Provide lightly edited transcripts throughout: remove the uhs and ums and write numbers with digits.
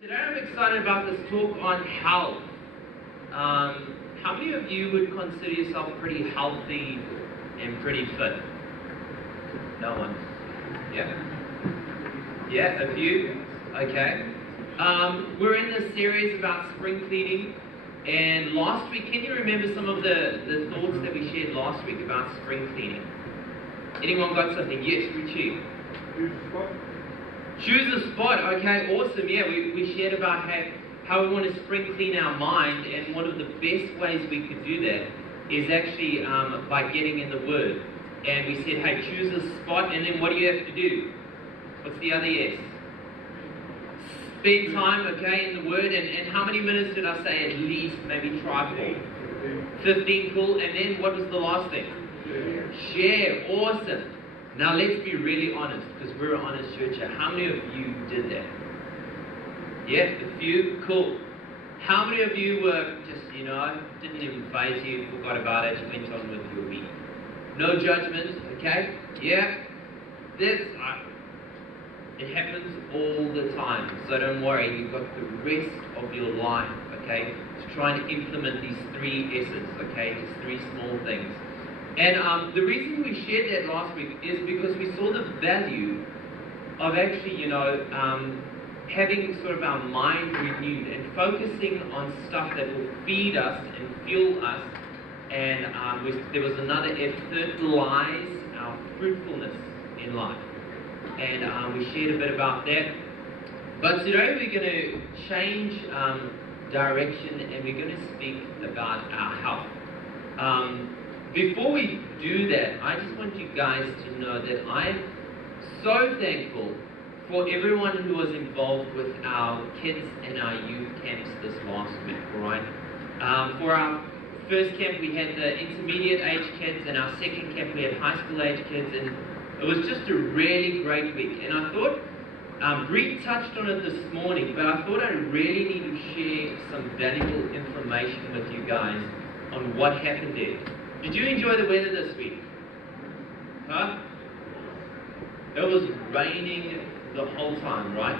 Today I'm excited about this talk on health. How many of you would consider yourself pretty healthy and pretty fit? No one. Yeah? Yeah, a few? Okay. We're in this series about spring cleaning, and last week, can you remember some of the thoughts that we shared last week about spring cleaning? Anyone got something? Yes, Richie. Choose a spot. Okay, awesome. Yeah, we shared about how we want to spring clean our mind, and one of the best ways we could do that is actually by getting in the Word. And we said, hey, choose a spot, and then what do you have to do? What's the other yes? Spend time, okay, in the Word. And how many minutes did I say at least? Maybe try for 15, cool. And then what was the last thing? Share. Awesome. Now let's be really honest, because we're an honest church here. How many of you did that? Yeah, a few? Cool. How many of you were just, didn't even faze you, forgot about it, went on with your week? No judgment, okay? Yeah? It happens all the time, so don't worry. You've got the rest of your life, okay, to try and implement these 3 S's, okay? Just 3 small things. And the reason we shared that last week is because we saw the value of actually, having sort of our mind renewed and focusing on stuff that will feed us and fuel us. And there was another F, fertilize our fruitfulness in life. And we shared a bit about that. But today we're going to change direction, and we're going to speak about our health. Before we do that, I just want you guys to know that I am so thankful for everyone who was involved with our kids and our youth camps this last week, alright? For our first camp, we had the intermediate age kids, and our second camp, we had high school age kids, and it was just a really great week. And I thought, Bree touched on it this morning, but I thought I really need to share some valuable information with you guys on what happened there. Did you enjoy the weather this week? Huh? It was raining the whole time, right?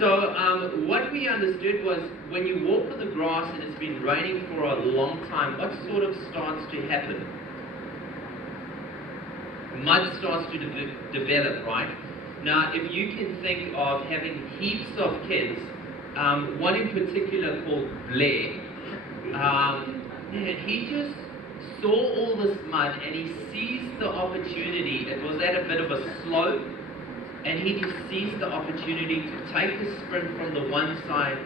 So what we understood was when you walk on the grass and it's been raining for a long time, what sort of starts to happen? Mud starts to develop, right? Now, if you can think of having heaps of kids, one in particular called Blair, he just saw all this mud and he seized the opportunity. It was at a bit of a slope, and he just seized the opportunity to take a sprint from the one side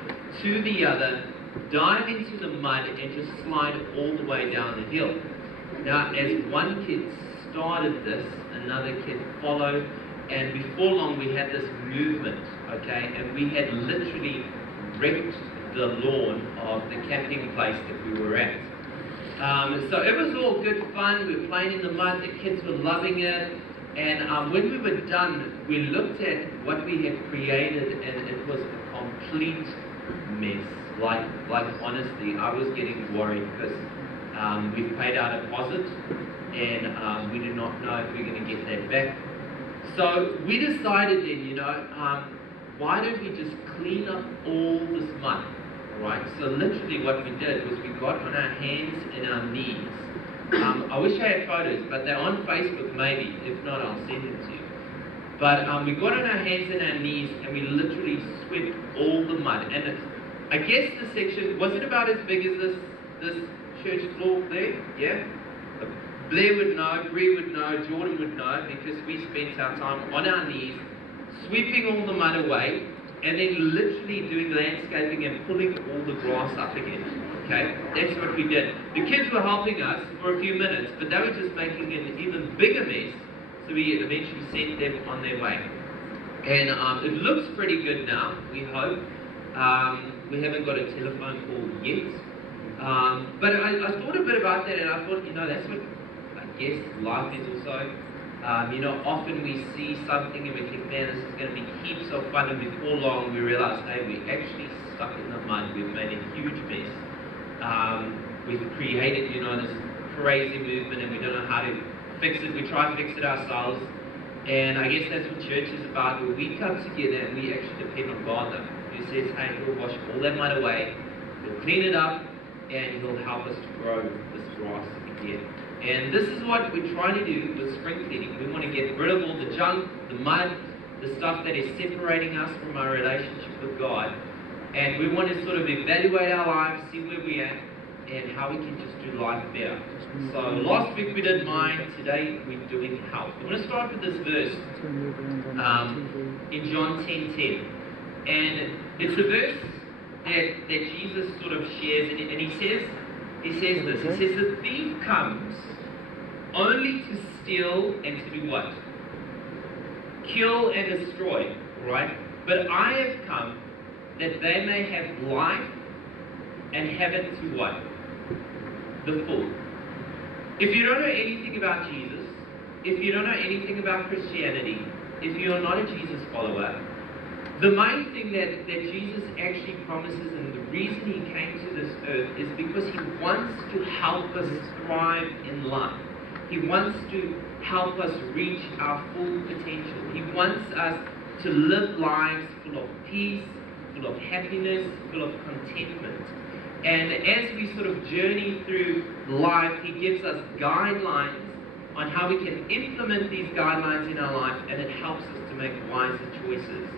to the other, dive into the mud, and just slide all the way down the hill. Now, as one kid started this, another kid followed, and before long we had this movement, okay, and we had literally wrecked the lawn of the camping place that we were at. So it was all good fun. We were playing in the mud, the kids were loving it, and when we were done, we looked at what we had created, and it was a complete mess. Like honestly, I was getting worried because we paid our deposit, and we did not know if we were going to get that back. So we decided then, why don't we just clean up all this mud? Right, so literally what we did was we got on our hands and our knees. I wish I had photos, but they're on Facebook maybe. If not, I'll send them to you. But we got on our hands and our knees, and we literally swept all the mud. And I guess the section, was it about as big as this church floor there? Yeah? Blair would know, Bree would know, Jordan would know, because we spent our time on our knees, sweeping all the mud away, and then literally doing landscaping and pulling all the grass up again, okay? That's what we did. The kids were helping us for a few minutes, but they were just making an even bigger mess, so we eventually sent them on their way. And it looks pretty good now, we hope. We haven't got a telephone call yet. But I thought a bit about that, and I thought, that's what I guess life is also. Often we see something and we think, man, this is going to be heaps of fun, and before long we realize, hey, we're actually stuck in the mud. We've made a huge mess. We've created, this crazy movement, and we don't know how to fix it. We try to fix it ourselves, and I guess that's what church is about, where we come together and we actually depend on God, though. who says, hey, he'll wash all that mud away, he'll clean it up, and he'll help us to grow this grass again. And this is what we're trying to do with spring cleaning. We want to get rid of all the junk, the mud, the stuff that is separating us from our relationship with God. And we want to sort of evaluate our lives, see where we're at, and how we can just do life better. So last week we did mind, today we're doing health. I'm going to start with this verse in John 10:10. And it's a verse that Jesus sort of shares, and he says this. He says, the thief comes only to steal and to do what? Kill and destroy, right? But I have come that they may have life and have it to what? The full. If you don't know anything about Jesus, if you don't know anything about Christianity, if you are not a Jesus follower, the main thing that Jesus actually promises, and the reason he came to this earth, is because he wants to help us thrive in life. He wants to help us reach our full potential. He wants us to live lives full of peace, full of happiness, full of contentment. And as we sort of journey through life, he gives us guidelines on how we can implement these guidelines in our life, and it helps us to make wiser choices.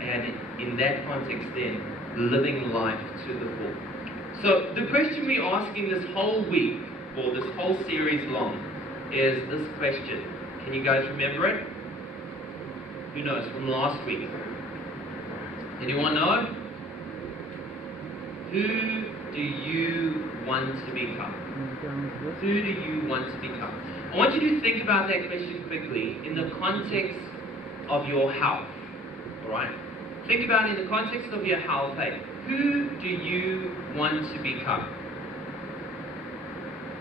And in that context then, living life to the full. So the question we're asking this whole week, or this whole series long, is this question. Can you guys remember it? Who knows, from last week? Anyone know? Who do you want to become? Who do you want to become? I want you to think about that question quickly in the context of your health. Alright? Think about it in the context of your health. Hey, who do you want to become?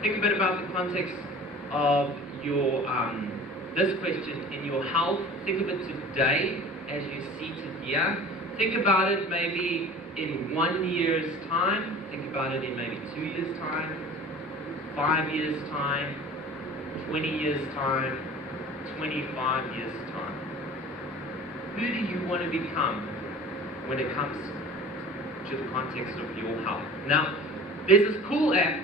Think a bit about the context of your this question in your health. Think of it today as you're seated here. Think about it maybe in 1 year's time. Think about it in maybe 2 years' time, 5 years' time, 20 years' time, 25 years' time. Who do you want to become when it comes to the context of your health? Now, there's this cool app.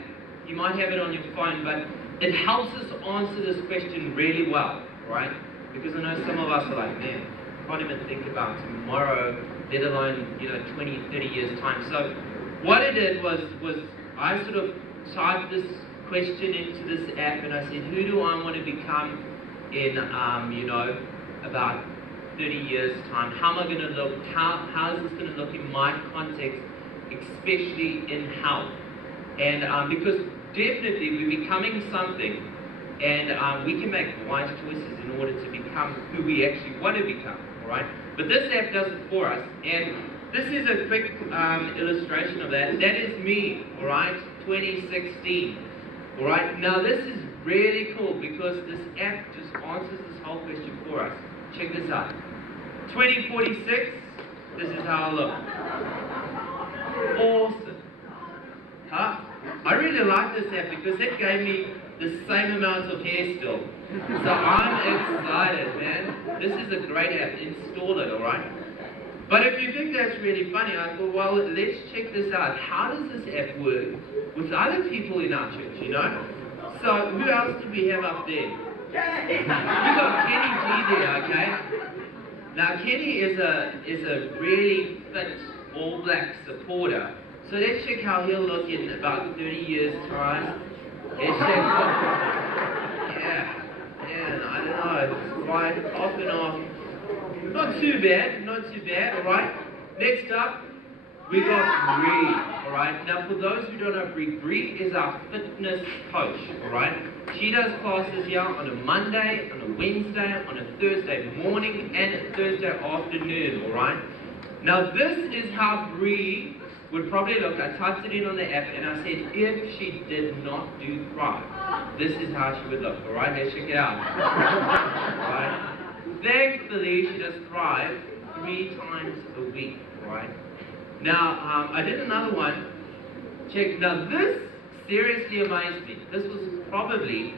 You might have it on your phone, but it helps us answer this question really well, right? Because I know some of us are like, man, I can't even think about tomorrow, let alone, 20, 30 years' time. So what I did was I sort of typed this question into this app, and I said, who do I want to become in, about 30 years' time? How am I going to look? How is this going to look in my context, especially in health? And because definitely we're becoming something, and we can make wise choices in order to become who we actually want to become, all right? But this app does it for us, and this is a quick illustration of that. That is me, all right, 2016, all right? Now this is really cool because this app just answers this whole question for us. Check this out. 2046, this is how I look. Awesome. Huh? I really like this app because it gave me the same amount of hair still. So I'm excited, man. This is a great app. Install it, alright? But if you think that's really funny, I thought, well, let's check this out. How does this app work with other people in our church, So who else do we have up there? We got Kenny G there, okay? Now Kenny is a really fit All Black supporter. So let's check how he'll look in about 30 years' time. Let's check. I don't know. Right, off and off. Not too bad, alright? Next up, we got Bree, alright? Now for those who don't know Bree is our fitness coach, alright? She does classes here on a Monday, on a Wednesday, on a Thursday morning, and a Thursday afternoon, alright? Now this is how Bree would probably look. I typed it in on the app and I said, if she did not do Thrive, this is how she would look, alright? Let's check it out. Alright? Thankfully, she does Thrive 3 times a week, right? Now, I did another one. Check. Now, this seriously amazed me. This was probably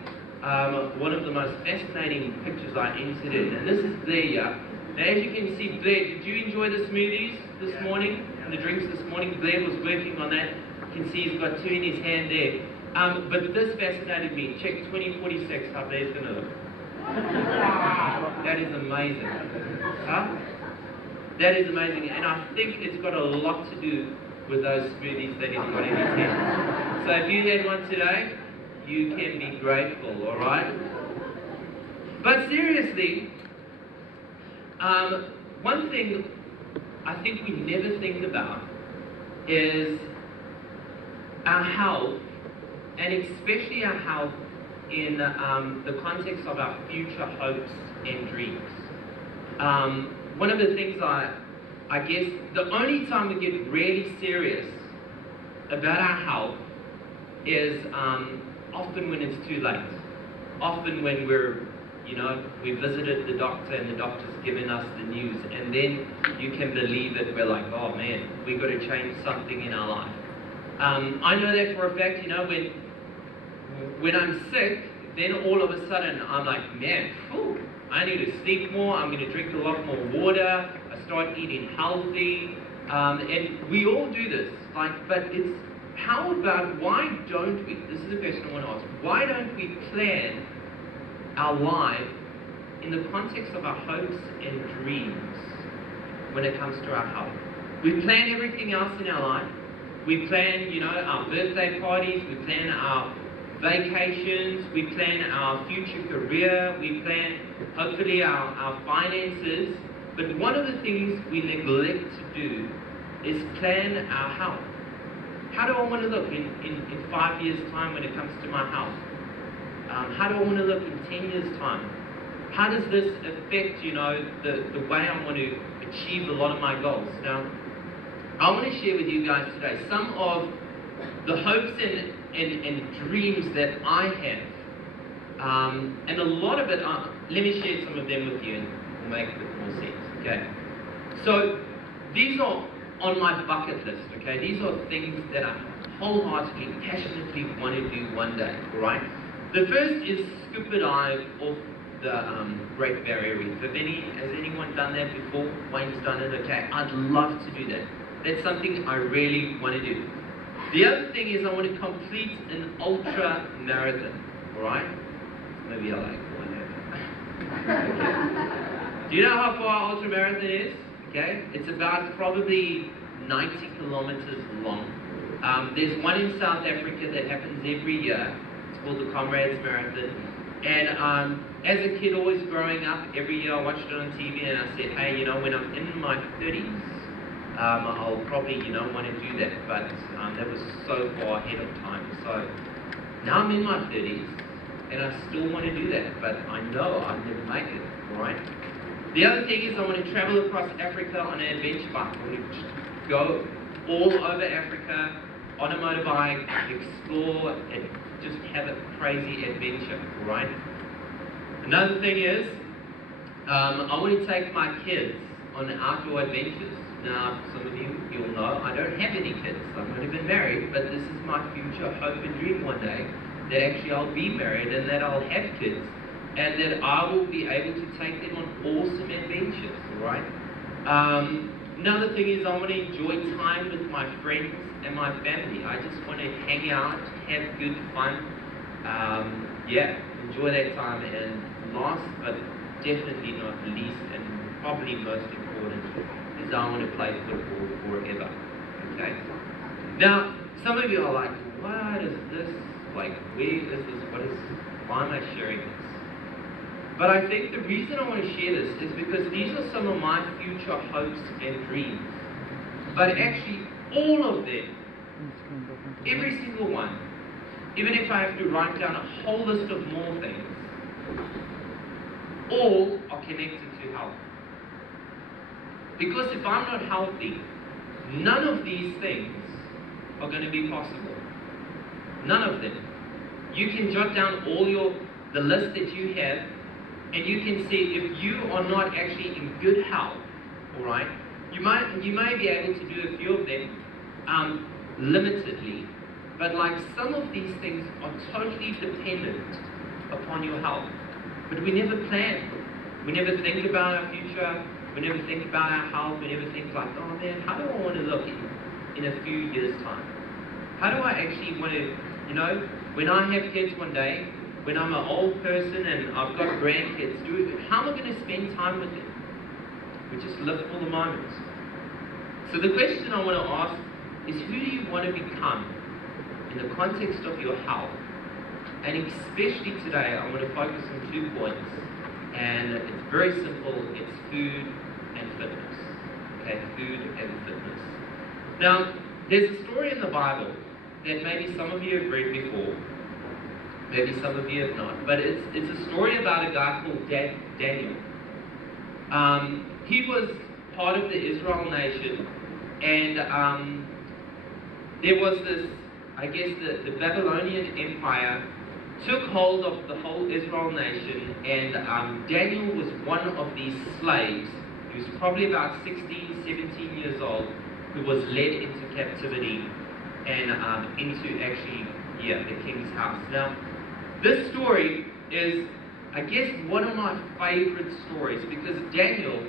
one of the most fascinating pictures I entered in. And this is there. Now, as you can see, Blair, did you enjoy the smoothies this morning and the drinks this morning? Blair was working on that. You can see he's got 2 in his hand there. But this fascinated me. Check 2046, how Blair's going to look. That is amazing. Huh? That is amazing. And I think it's got a lot to do with those smoothies that he's got in his hand. So if you had one today, you can be grateful, all right? But seriously, one thing I think we never think about is our health, and especially our health in the context of our future hopes and dreams. One of the things I guess the only time we get really serious about our health is often when it's too late. Often when we visited the doctor and the doctor's given us the news, and then you can believe it, we're like, oh man, we've got to change something in our life. I know that for a fact, when I'm sick, then all of a sudden I'm like, man, I need to sleep more, I'm going to drink a lot more water, I start eating healthy, and we all do this, but it's, how about, why don't we, this is a question I want to ask, why don't we plan our life in the context of our hopes and dreams when it comes to our health? We plan everything else in our life. We plan, our birthday parties, we plan our vacations, we plan our future career, we plan, hopefully, our finances. But one of the things we neglect to do is plan our health. How do I want to look in 5 years' time when it comes to my health? How do I want to look in 10 years' time? How does this affect, the way I want to achieve a lot of my goals? Now, I want to share with you guys today some of the hopes and dreams that I have. And a lot of it, let me share some of them with you and it'll make a bit more sense, okay? So, these are on my bucket list, okay? These are things that I wholeheartedly, passionately want to do one day, alright? The first is scuba dive off the Great Barrier Reef. Has anyone done that before? Wayne's done it, okay? I'd love to do that. That's something I really want to do. The other thing is I want to complete an ultra marathon, alright? Maybe I like one. Okay. Do you know how far ultra marathon is? Okay, it's about probably 90 kilometers long. There's one in South Africa that happens every year. It's called the Comrades Marathon. And as a kid, always growing up, every year I watched it on TV and I said, hey, when I'm in my 30s, I'll probably, want to do that. But that was so far ahead of time. So now I'm in my 30s and I still want to do that. But I know I'll never make it, alright? The other thing is I want to travel across Africa on an adventure bike. I want to go all over Africa on a motorbike, explore, and just have a crazy adventure, right? Another thing is, I want to take my kids on outdoor adventures. Now, some of you'll know, I don't have any kids. I'm not even married, but this is my future hope and dream one day, that actually I'll be married and that I'll have kids. And that I will be able to take them on awesome adventures, right? Another thing is I want to enjoy time with my friends and my family. I just want to hang out, have good fun, enjoy that time. And last but definitely not least, and probably most important, is I want to play football forever, okay? Now, some of you are like, what is this? Where is this? Why am I sharing this? But I think the reason I want to share this is because these are some of my future hopes and dreams. But actually, all of them, every single one, even if I have to write down a whole list of more things, all are connected to health. Because if I'm not healthy, none of these things are going to be possible. None of them. You can jot down the list that you have, and you can see if you are not actually in good health, all right, you may be able to do a few of them limitedly, but some of these things are totally dependent upon your health. But we never plan. We never think about our future. We never think about our health. We never think like, oh man, how do I want to look in a few years' time? How do I actually want to, when I have kids one day, when I'm an old person and I've got grandkids, how am I going to spend time with them? We just live for the moment. So the question I want to ask is, who do you want to become in the context of your health? And especially today, I want to focus on 2 points. And it's very simple. It's food and fitness. Okay, food and fitness. Now, there's a story in the Bible that maybe some of you have read before. Maybe some of you have not. But it's a story about a guy called Daniel. He was part of the Israel nation. And there was this, I guess, the Babylonian Empire took hold of the whole Israel nation, and Daniel was one of these slaves. He was probably about 16, 17 years old, who was led into captivity and into actually, the king's house. Now, this story is, I guess, one of my favorite stories, because Daniel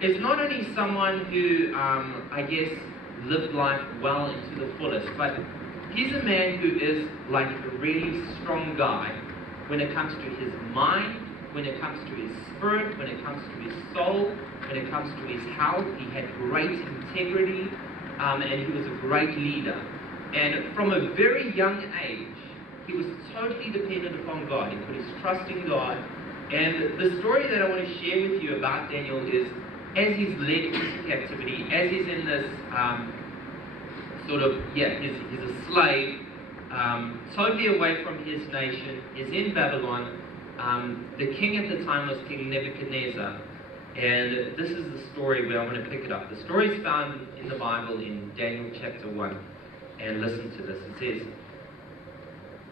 is not only someone who, I guess, lived life well into the fullest, but he's a man who is like a really strong guy when it comes to his mind, when it comes to his spirit, when it comes to his soul, when it comes to his health. He had great integrity, and he was a great leader. And from a very young age, he was totally dependent upon God. He put his trust in God. And the story that I want to share with you about Daniel is, as he's led into captivity, as he's in this he's a slave, totally away from his nation, is in Babylon. The king at the time was King Nebuchadnezzar. And this is the story where I'm going to pick it up. The story is found in the Bible in Daniel chapter 1. And listen to this. It says,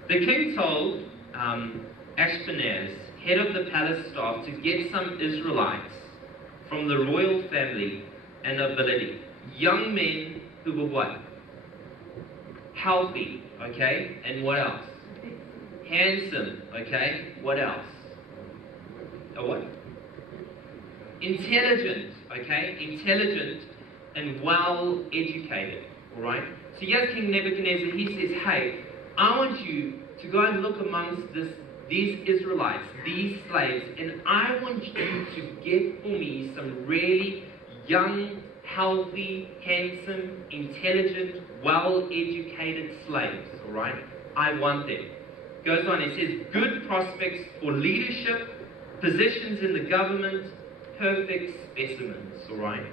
the king told Ashpenaz, head of the palace staff, to get some Israelites from the royal family and nobility. Young men who were what? Healthy, okay? And what else? Handsome, okay? What else? A what? Intelligent, okay? Intelligent and well educated, alright? So here's King Nebuchadnezzar. He says, hey, I want you to go and look amongst these Israelites, these slaves, and I want you to get for me some really young, healthy, handsome, intelligent, well-educated slaves, all right? I want them. Goes on, it says, good prospects for leadership, positions in the government, perfect specimens, all right?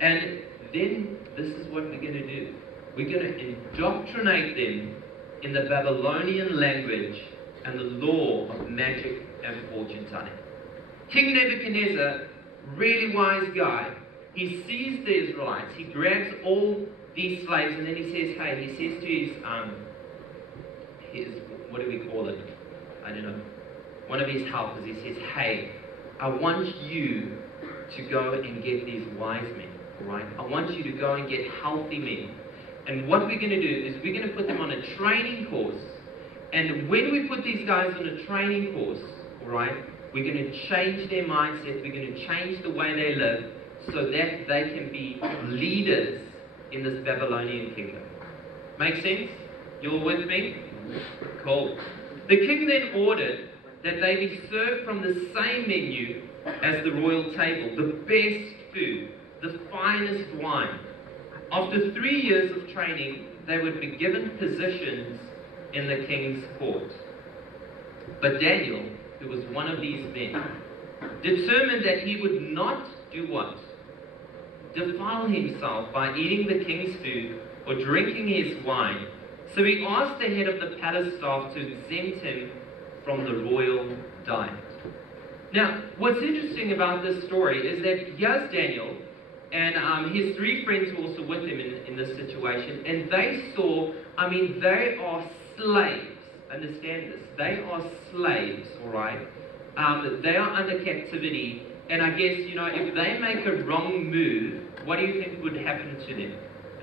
And then this is what we're going to do. We're going to indoctrinate them in the Babylonian language and the law of magic and fortune telling. King Nebuchadnezzar, really wise guy, he sees the Israelites, he grabs all these slaves, and then he says, hey, he says to his what do we call it? I don't know. One of his helpers, he says, hey, I want you to go and get these wise men, all right? I want you to go and get healthy men. And what we're going to do is we're going to put them on a training course. And when we put these guys on a training course, all right, we're going to change their mindset. We're going to change the way they live so that they can be leaders in this Babylonian kingdom. Make sense? You all with me? Cool. The king then ordered that they be served from the same menu as the royal table, the best food, the finest wine. After 3 years of training, they would be given positions in the king's court. But Daniel, who was one of these men, determined that he would not do what? Defile himself by eating the king's food or drinking his wine. So he asked the head of the palace staff to exempt him from the royal diet. Now, what's interesting about this story is that here's Daniel, and his 3 friends were also with him in this situation, and they saw, they are slaves. Understand this. They are slaves, all right? They are under captivity, and I guess, if they make a wrong move, what do you think would happen to them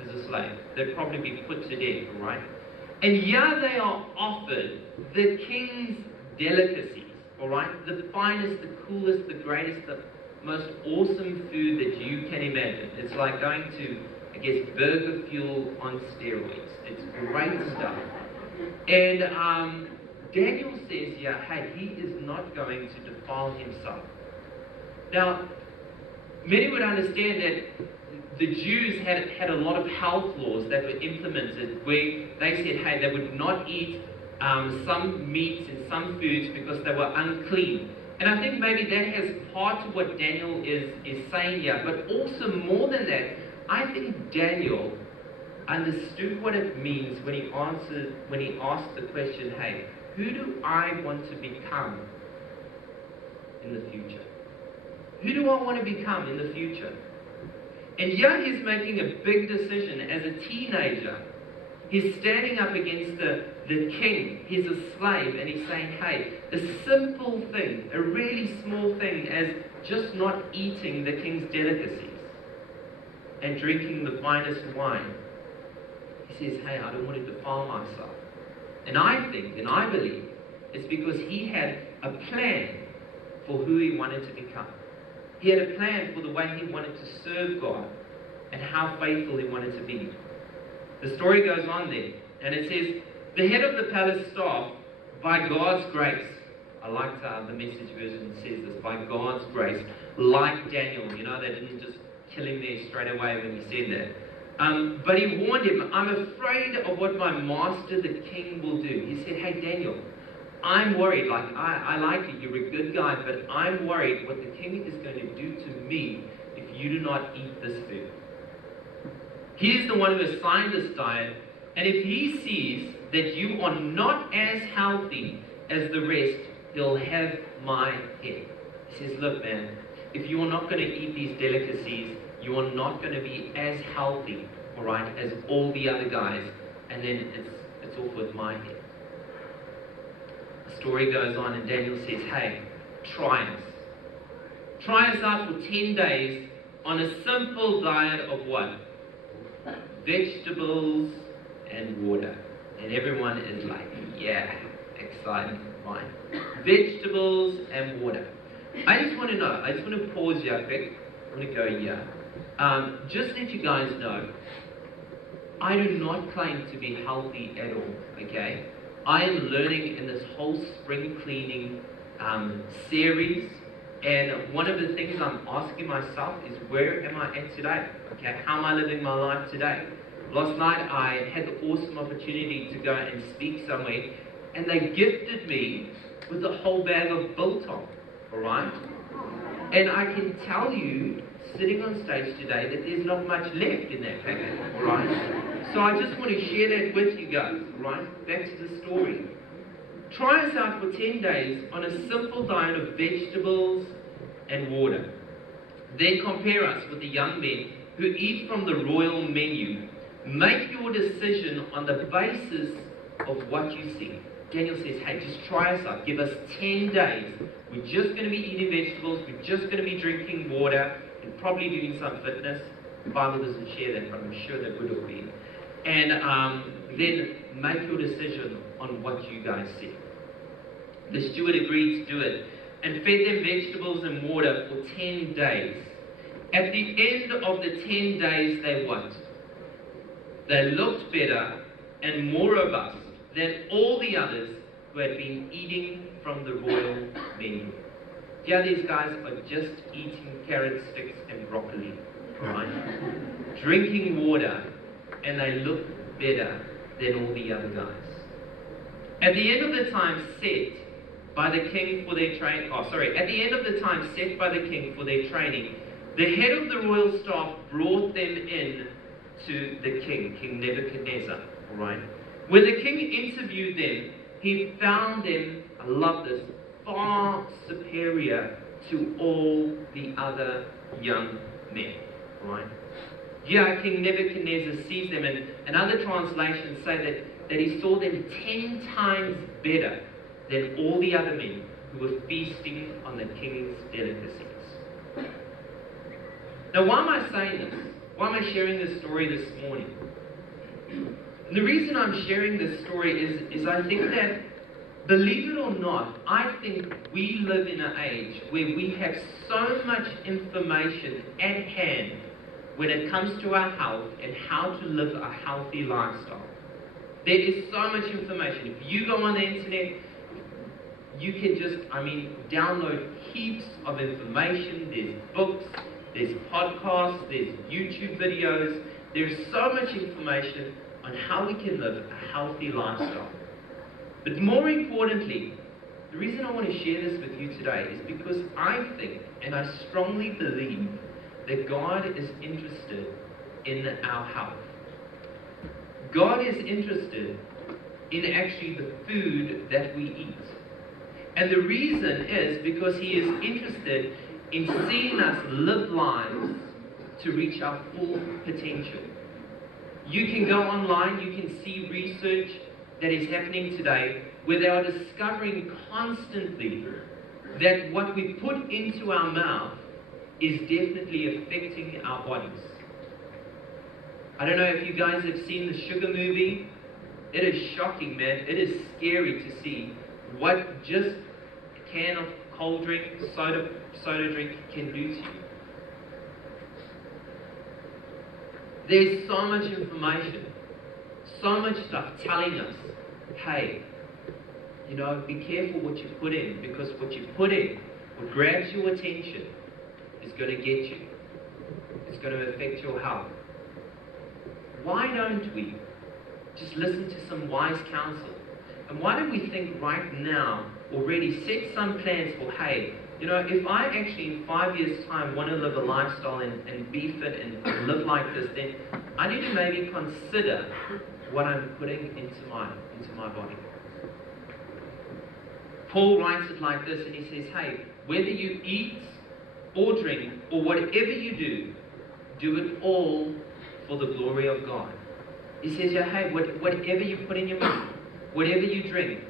as a slave? They'd probably be put to death, all right? And here they are offered the king's delicacies, all right? The finest, the coolest, the greatest, the most awesome food that you can imagine. It's like going to, I guess, burger fuel on steroids. It's great stuff. And Daniel says, yeah, hey, he is not going to defile himself. Now, many would understand that the Jews had a lot of health laws that were implemented where they said, hey, they would not eat some meats and some foods because they were unclean. And I think maybe that has part of what Daniel is saying here. But also more than that, I think Daniel understood what it means when he asked the question, hey, who do I want to become in the future? Who do I want to become in the future? And here he's making a big decision as a teenager. He's standing up against the king. He's a slave, and he's saying, hey, a simple thing, a really small thing as just not eating the king's delicacies and drinking the finest wine. He says, hey, I don't want to defile myself. And I think, and I believe, it's because he had a plan for who he wanted to become. He had a plan for the way he wanted to serve God and how faithful he wanted to be. The story goes on there, and it says, the head of the palace staff, by God's grace, I like the Message version says this, by God's grace, like Daniel, they didn't just kill him there straight away when he said that. But he warned him, I'm afraid of what my master the king will do. He said, hey Daniel, I'm worried, I like you, you're a good guy, but I'm worried what the king is going to do to me if you do not eat this food. He's the one who assigned this diet, and if he sees that you are not as healthy as the rest, he'll have my head. He says, look man, if you are not going to eat these delicacies, you are not going to be as healthy, all right, as all the other guys, and then it's off with my head. The story goes on, and Daniel says, hey, try us. Try us out for 10 days on a simple diet of what? Vegetables and water. And everyone is like, yeah, exciting, fine. Vegetables and water. I just want to pause here quick. I'm going to go here. Just let you guys know, I do not claim to be healthy at all, okay? I am learning in this whole spring cleaning series, and one of the things I'm asking myself is, where am I at today? Okay, how am I living my life today? Last night I had the awesome opportunity to go and speak somewhere, and they gifted me with a whole bag of biltong, alright? And I can tell you, sitting on stage today, that there's not much left in that packet, alright? So I just want to share that with you guys, alright? Back to the story. Try us out for 10 days on a simple diet of vegetables and water. Then compare us with the young men who eat from the royal menu. Make your decision on the basis of what you see. Daniel says, hey, just try us out. Give us 10 days. We're just going to be eating vegetables. We're just going to be drinking water and probably doing some fitness. The Bible doesn't share that, but I'm sure that would have been. And then make your decision on what you guys see. The steward agreed to do it and fed them vegetables and water for 10 days. At the end of the 10 days, they what? They looked better and more robust than all the others who had been eating from the royal menu. Yeah, these guys are just eating carrot sticks and broccoli, right? Drinking water, and they look better than all the other guys. At the end of the time set by the king for their training, at the end of the time set by the king for their training, the head of the royal staff brought them in to the king, King Nebuchadnezzar, all right? When the king interviewed them, he found them, I love this, far superior to all the other young men, right? Yeah, King Nebuchadnezzar sees them, and other translations say that he saw them 10 times better than all the other men who were feasting on the king's delicacies. Now, why am I saying this? Why am I sharing this story this morning? And the reason I'm sharing this story is I think that Believe it or not, I think we live in an age where we have so much information at hand when it comes to our health and how to live a healthy lifestyle. There is so much information. If you go on the internet, you can just, download heaps of information. There's books, there's podcasts, there's YouTube videos. There's so much information on how we can live a healthy lifestyle. But more importantly, the reason I want to share this with you today is because I think, and I strongly believe, that God is interested in our health. God is interested in actually the food that we eat. And the reason is because He is interested in seeing us live lives to reach our full potential. You can go online, you can see research that is happening today where they are discovering constantly that what we put into our mouth is definitely affecting our bodies. I don't know if you guys have seen the Sugar movie. It is shocking, man. It is scary to see what just a can of cold drink, soda drink can do to you. There's so much information, so much stuff telling us, hey, be careful what you put in, because what you put in, what grabs your attention, is going to get you. It's going to affect your health. Why don't we just listen to some wise counsel? And why don't we think right now, already set some plans for, hey, if I actually in 5 years' time want to live a lifestyle and be fit and live like this, then I need to maybe consider what I'm putting into my body. Paul writes it like this, and he says, hey, whether you eat or drink or whatever you do it all for the glory of God. He says, hey, whatever you put in your mouth, whatever you drink,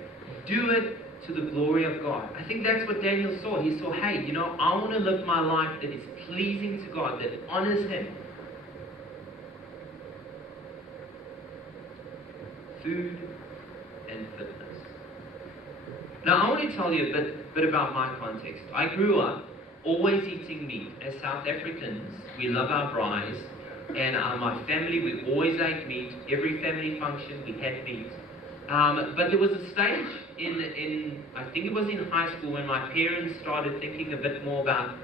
do it to the glory of God. I think that's what Daniel saw. He saw, hey, I want to live my life that is pleasing to God, that honors Him. Food and fitness. Now, I want to tell you a bit about my context. I grew up always eating meat. As South Africans, we love our braais. And my family, we always ate meat. Every family function, we had meat. But there was a stage in I think it was in high school, when my parents started thinking a bit more about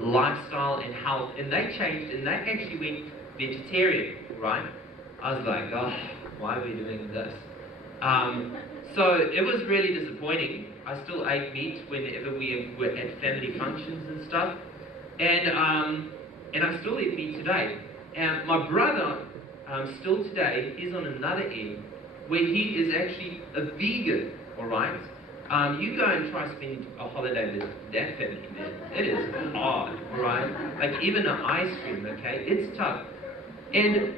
lifestyle and health, and they changed, and they actually went vegetarian, right? I was like, oh, why are we doing this? So it was really disappointing. I still ate meat whenever we were at family functions and stuff, and I still eat meat today. And my brother, still today, he's on another end, where he is actually a vegan, alright? You go and try spending a holiday with that family, man. It is hard, alright? Like even an ice cream, okay? It's tough. And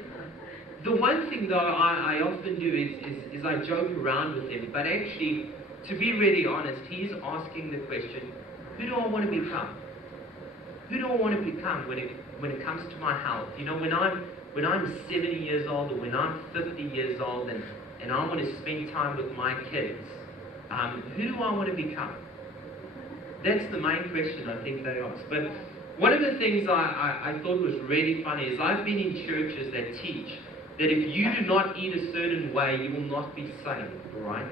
the one thing though I often do is I joke around with him, but actually, to be really honest, he's asking the question, who do I want to become? Who do I want to become when it comes to my health? When I'm 70 years old, or when I'm 50 years old, and I want to spend time with my kids, who do I want to become? That's the main question I think they ask. But one of the things I thought was really funny is I've been in churches that teach that if you do not eat a certain way, you will not be saved, alright?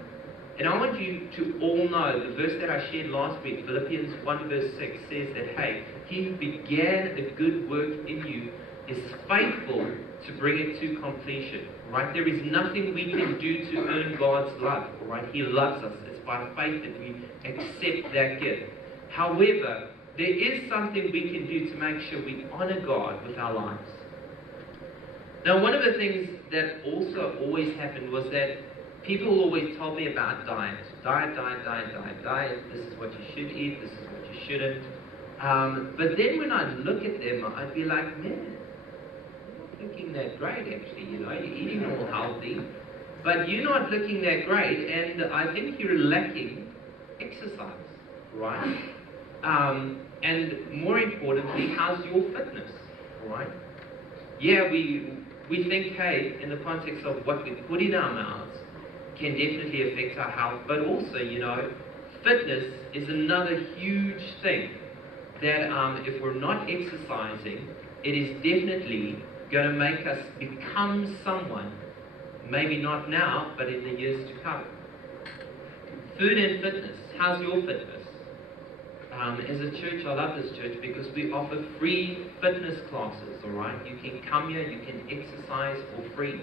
And I want you to all know, the verse that I shared last week, Philippians 1 verse 6, says that, hey, He who began a good work in you is faithful to bring it to completion. Right? There is nothing we can do to earn God's love. Right? He loves us. It's by faith that we accept that gift. However, there is something we can do to make sure we honor God with our lives. Now, one of the things that also always happened was that people always told me about diet. Diet. This is what you should eat. This is what you shouldn't. But then when I'd look at them, I'd be like, man, looking that great actually, you're eating all healthy, but you're not looking that great, and I think you're lacking exercise, right? And more importantly, how's your fitness, right? Yeah, we think, hey, in the context of what we put in our mouths, can definitely affect our health, but also, fitness is another huge thing that if we're not exercising, it is definitely going to make us become someone, maybe not now, but in the years to come. Food and fitness. How's your fitness? As a church, I love this church because we offer free fitness classes, all right? You can come here, you can exercise for free.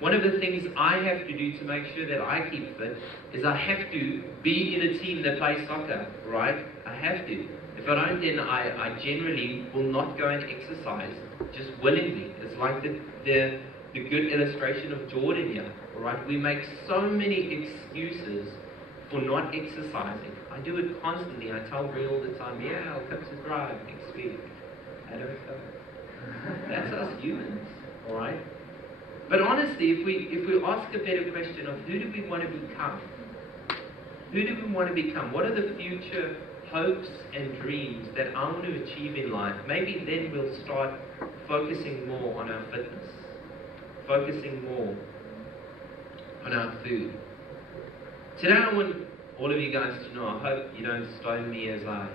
One of the things I have to do to make sure that I keep fit is I have to be in a team that plays soccer, right? I have to. If I don't, then I generally will not go and exercise just willingly. It's like the good illustration of Jordan here, all right? We make so many excuses for not exercising. I do it constantly. I tell Brie all the time, yeah, I'll come to Thrive next week. I don't go. That's us humans, all right? But honestly, if we ask a better question of who do we want to become? Who do we want to become? What are the future hopes and dreams that I want to achieve in life? Maybe then we'll start focusing more on our fitness, focusing more on our food. Today I want all of you guys to know, I hope you don't stone me as I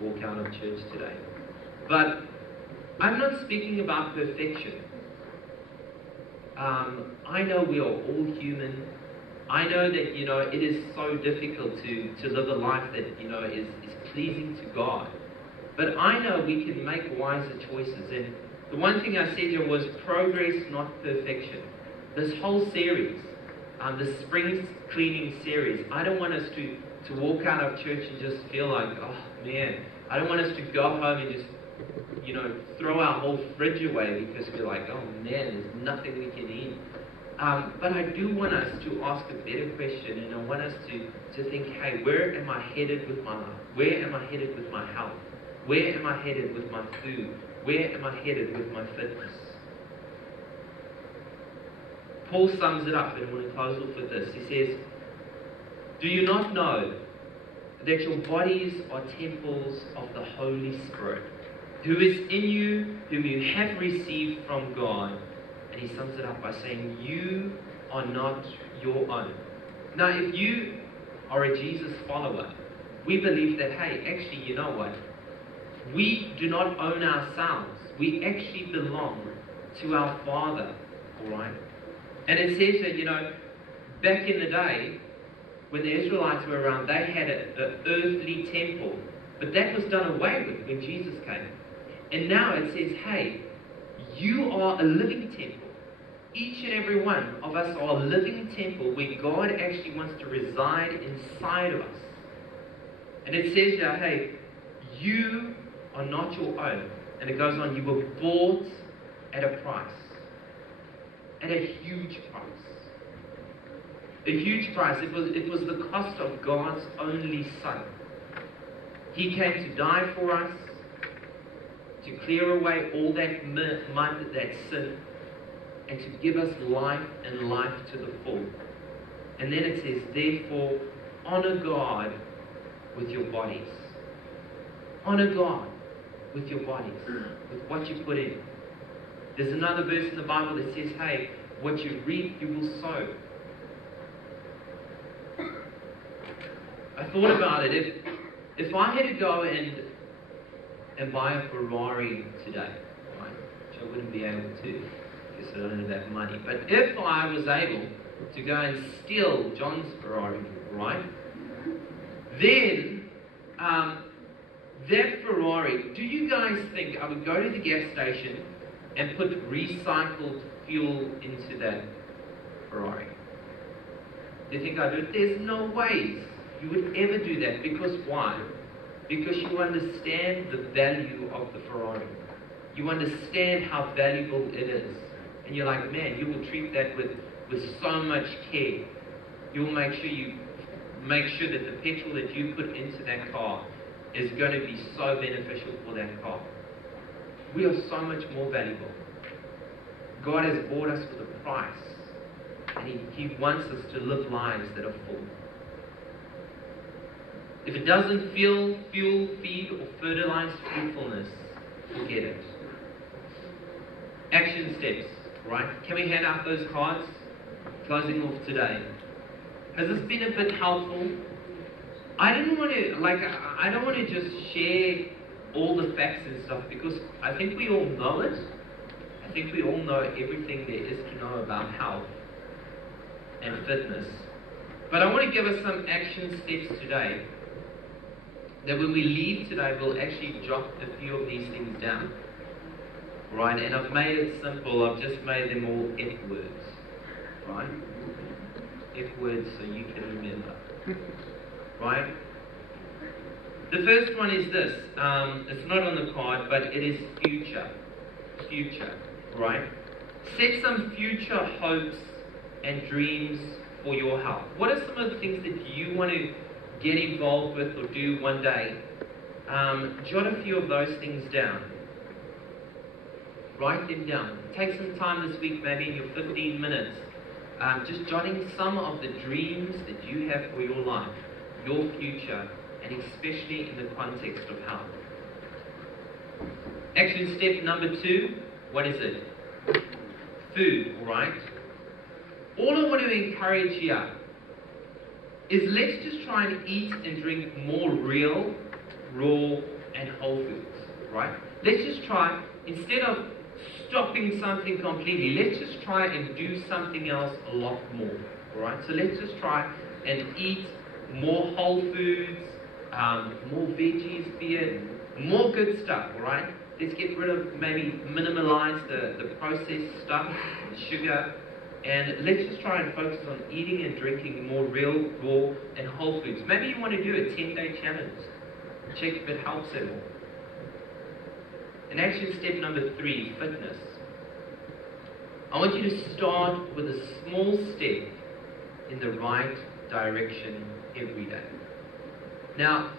walk out of church today. But I'm not speaking about perfection. I know we are all human. I know that, it is so difficult to live a life that, is pleasing to God. But I know we can make wiser choices. And the one thing I said here was progress, not perfection. This whole series, the spring cleaning series, I don't want us to walk out of church and just feel like, oh man, I don't want us to go home and just, throw our whole fridge away because we're like, oh man, there's nothing we can eat. But I do want us to ask a better question, and I want us to think, hey, where am I headed with my life? Where am I headed with my health? Where am I headed with my food? Where am I headed with my fitness? Paul sums it up, and I'm going to close off with this. He says, do you not know that your bodies are temples of the Holy Spirit, who is in you, whom you have received from God? And he sums it up by saying, you are not your own. Now, if you are a Jesus follower, we believe that, hey, actually, you know what? We do not own ourselves. We actually belong to our Father, all right? And it says that, back in the day, when the Israelites were around, they had an earthly temple. But that was done away with when Jesus came. And now it says, hey, you are a living temple. Each and every one of us are a living temple where God actually wants to reside inside of us. And it says here, hey, you are not your own. And it goes on, you were bought at a price. At a huge price. A huge price. It was the cost of God's only Son. He came to die for us, to clear away all that mud, that sin, and to give us life and life to the full. And then it says, therefore, honor God with your bodies. Honor God with your bodies, with what you put in. There's another verse in the Bible that says, hey, what you reap, you will sow. I thought about it. If I had to go and buy a Ferrari today, right, which I wouldn't be able to because I don't have that money, but if I was able to go and steal John's Ferrari, right, then that Ferrari, do you guys think I would go to the gas station and put recycled fuel into that Ferrari? Do you think I'd do it? There's no ways you would ever do that. Because why? Because you understand the value of the Ferrari. You understand how valuable it is. And you're like, man, you will treat that with so much care. You will make sure that the petrol that you put into that car is going to be so beneficial for that car. We are so much more valuable. God has bought us with a price. And He wants us to live lives that are full. If it doesn't fuel, feed, or fertilize fruitfulness, forget it. Action steps, right? Can we hand out those cards? Closing off today. Has this been a bit helpful? I don't want to just share all the facts and stuff, because I think we all know it. I think we all know everything there is to know about health and fitness. But I want to give us some action steps today, that when we leave today, we'll actually jot a few of these things down. Right? And I've made it simple. I've just made them all F words. Right? F words so you can remember. Right? The first one is this. It's not on the card, but it is future. Future. Right? Set some future hopes and dreams for your health. What are some of the things that you want to get involved with or do one day? Jot a few of those things down. Write them down. Take some time this week, maybe in your 15 minutes, just jotting some of the dreams that you have for your life, your future, and especially in the context of health. Action step number 2, what is it? Food, alright? All I want to encourage here is let's just try and eat and drink more real, raw, and whole foods, right? Let's just try, instead of stopping something completely, let's just try and do something else a lot more, alright? So let's just try and eat more whole foods, more veggies, be it, more good stuff, alright? Let's get rid of, maybe minimalize the processed stuff, sugar, and let's just try and focus on eating and drinking more real, raw, and whole foods. Maybe you want to do a 10-day challenge. Check if it helps at all. And action step number 3, fitness. I want you to start with a small step in the right direction every day. Now,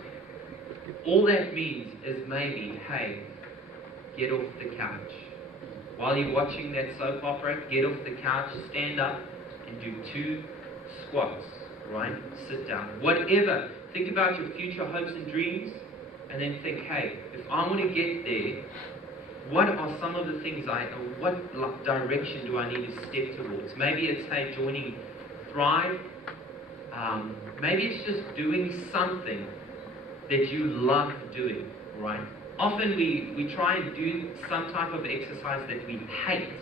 all that means is maybe, hey, get off the couch. While you're watching that soap opera, get off the couch, stand up, and do 2 squats, right? Sit down. Whatever. Think about your future hopes and dreams, and then think, hey, if I want to get there, what are some of the things what direction do I need to step towards? Maybe it's, hey, joining Thrive. Maybe it's just doing something that you love doing, right? Often we try and do some type of exercise that we hate.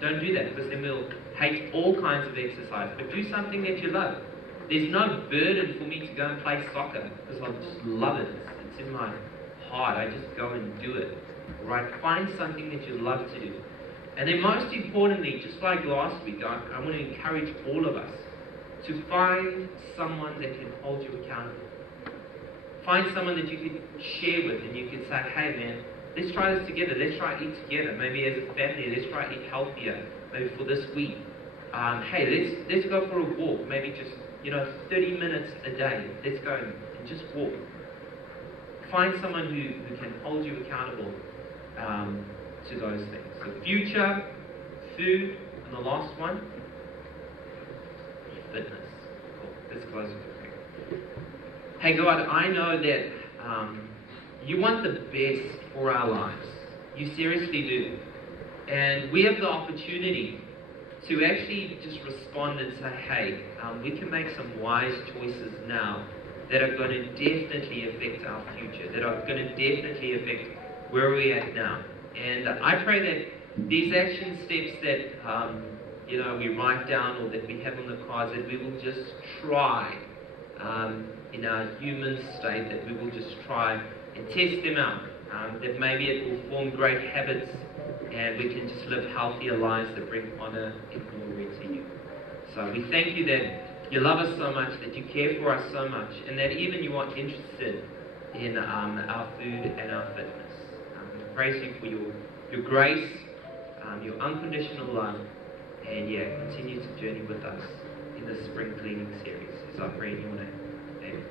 Don't do that, because then we'll hate all kinds of exercise. But do something that you love. There's no burden for me to go and play soccer, because I just love it. It's in my heart. I just go and do it. Right? Find something that you love to do. And then most importantly, just like last week, I want to encourage all of us to find someone that can hold you accountable. Find someone that you can share with, and you can say, hey man, let's try this together. Let's try eat together. Maybe as a family, let's try eat healthier. Maybe for this week. Hey, let's go for a walk. Maybe just 30 minutes a day. Let's go and just walk. Find someone who can hold you accountable to those things. So future, food, and the last one, fitness. Cool. Let's close with a prayer. Hey God, I know that you want the best for our lives. You seriously do. And we have the opportunity to actually just respond and say, hey, we can make some wise choices now that are going to definitely affect our future, that are going to definitely affect where we're at now. And I pray that these action steps that we write down or that we have on the cards, that we will just try in our human state, that we will just try and test them out, that maybe it will form great habits and we can just live healthier lives that bring honor and glory to you. So we thank you that you love us so much, that you care for us so much, and that even you are interested in our food and our fitness. We praise you for your grace, your unconditional love, and continue to journey with us in the spring cleaning series. As I pray in your name. Amen.